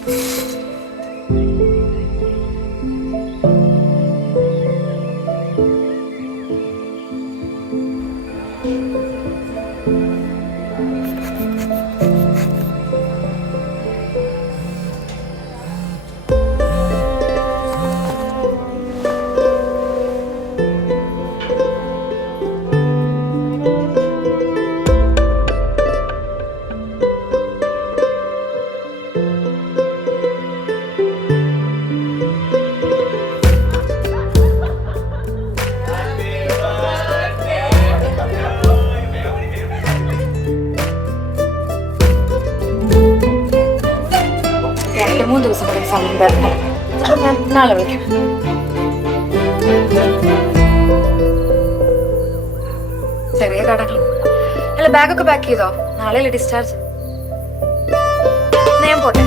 3 ദിവസം കൂടി സമയം തരണം. ഞാൻ നാളെ വിളിക്കാം. ചെറിയ കടകൾ. അല്ല, ബാഗൊക്കെ പാക്ക് ചെയ്തോ? നാളെയല്ലേ ഡിസ്ചാർജ്? ഞാൻ പോട്ടെ.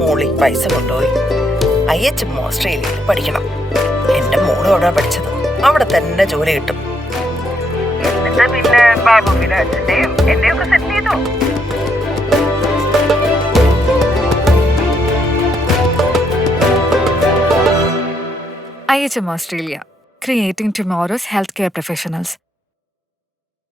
മോളി പൈസ കൊണ്ടുപോയി IHM ഓസ്ട്രേലിയയിൽ പഠിക്കണം. എന്റെ മോള് അവിടെ പഠിച്ചത്. അവിടെ തന്നെ ജോലി കിട്ടും. എന്നിട്ട് പിന്നെ ബാബുവിന്റെ അച്ഛന്റെയും എന്നെയും ഒക്കെ സെറ്റ് ചെയ്തു. IHM Australia, creating tomorrow's healthcare professionals.